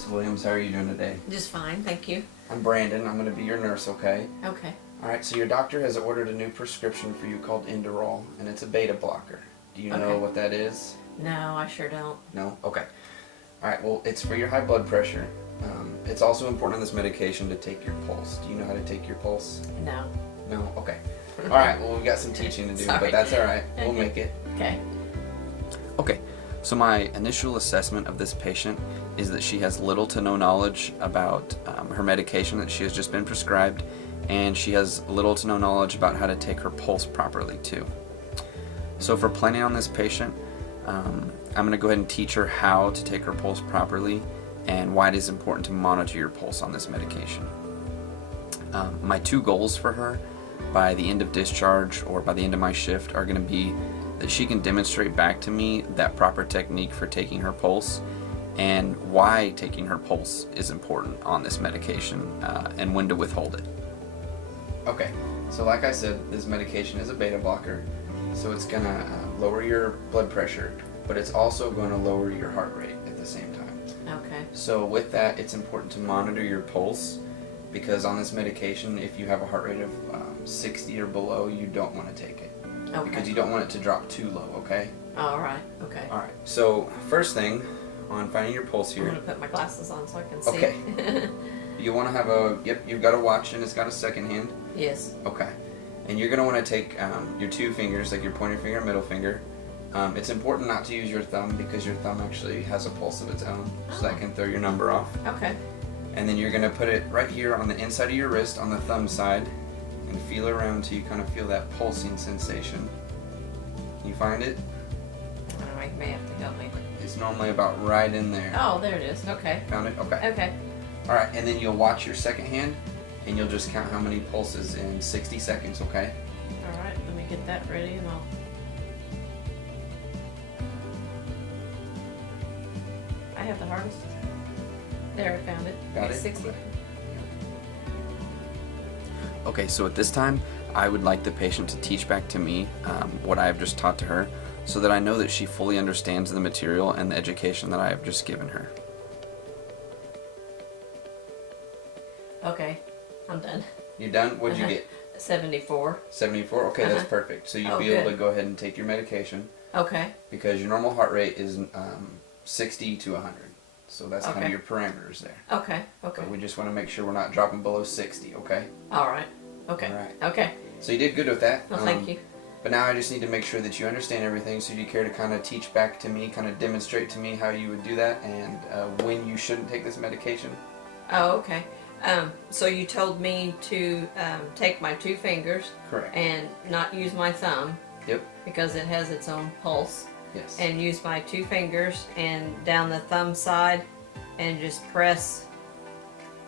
Miss Williams, how are you doing today? Just fine, thank you. I'm Brandon. I'm going to be your nurse, okay? Okay. Alright, so your doctor has ordered a new prescription for you called Inderal, and it's a beta blocker. Do you know Okay. what that is? No, I sure don't. No? Okay. Alright, well, it's for your high blood pressure. It's also important on this medication to take your pulse. Do you know how to take your pulse? No. No? Okay. Alright, well, we've got some teaching to do, Sorry. but that's alright. We'll Okay. make it. Okay. Okay, so my initial assessment of this patient is that she has little to no knowledge about her medication that she has just been prescribed, and she has little to no knowledge about how to take her pulse properly too. So for planning on this patient, I'm going to go ahead and teach her how to take her pulse properly and why it is important to monitor your pulse on this medication. My two goals for her by the end of discharge or by the end of my shift are going to be that she can demonstrate back to me that proper technique for taking her pulse and why taking her pulse is important on this medication and when to withhold it. Okay, so like I said, this medication is a beta blocker, so it's going to lower your blood pressure, but it's also going to lower your heart rate at the same time. Okay. So with that, it's important to monitor your pulse, because on this medication, if you have a heart rate of 60 or below, you don't want to take it. Okay. Because you don't want it to drop too low, okay? Alright, okay. Alright, so first thing on finding your pulse I'm here, gonna put my glasses on so I can see. Okay. you want to have you've got a watch and it's got a second hand. Yes. Okay. And you're going to want to take your two fingers, like your pointer finger and middle finger. It's important not to use your thumb because your thumb actually has a pulse of its own, so that can throw your number off. Okay. And then you're going to put it right here on the inside of your wrist on the thumb side and feel around until you kind of feel that pulsing sensation. You find it? I don't know, you may have to help me. It's normally about right in there. Oh, there it is. Okay. Found it? Okay. Okay. Alright, and then you'll watch your second hand and you'll just count how many pulses in 60 seconds, okay? Alright, let me get that ready and I'll... I have the hardest. There, I found it. Got Okay, it? 60. Okay, so at this time, I would like the patient to teach back to me what I have just taught to her, so that I know that she fully understands the material and the education that I have just given her. Okay, I'm done. You done? What'd you get? 74. 74? Okay, that's Uh-huh. perfect. So you'll Oh, be able good. to go ahead and take your medication, Okay. because your normal heart rate is 60 to 100. So that's kind of Okay. your parameters there. Okay. Okay. But we just want to make sure we're not dropping below 60, okay? Alright. Okay. Alright. Okay. So you did good with that. Well, thank you. But now I just need to make sure that you understand everything, so do you care to kind of teach back to me, kind of demonstrate to me how you would do that and when you shouldn't take this medication? Oh, okay. So you told me to take my two fingers Correct. and not use my thumb Yep. because it has its own pulse, Yes. and use my two fingers and down the thumb side and just press,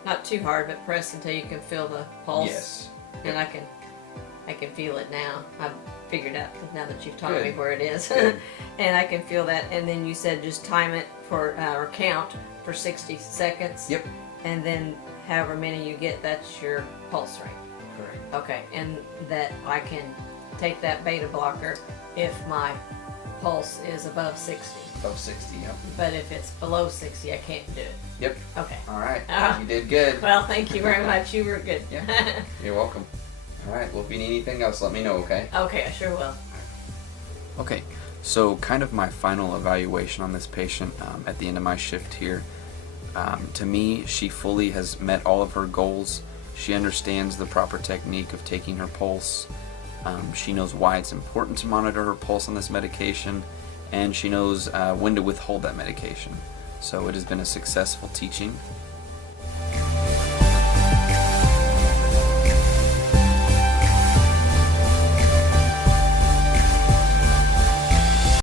not too hard, but press until you can feel the pulse. Yes. And I can feel it now. I've figured out now that you've taught me Good. where it is. Good. And I can feel that. And then you said just time it for, or count for 60 seconds. Yep. And then however many you get, that's your pulse rate. Correct. Okay, and that I can take that beta blocker if my pulse is above 60. Above 60, yep. But if it's below 60, I can't do it. Yep. Okay. Alright. Ah. You did good. Well, thank you very much. You were good. Yeah. You're welcome. Alright, well if you need anything else, let me know, okay? Okay, I sure will. Okay, so kind of my final evaluation on this patient at the end of my shift here. To me, she fully has met all of her goals. She understands the proper technique of taking her pulse. She knows why it's important to monitor her pulse on this medication, and she knows when to withhold that medication. So it has been a successful teaching.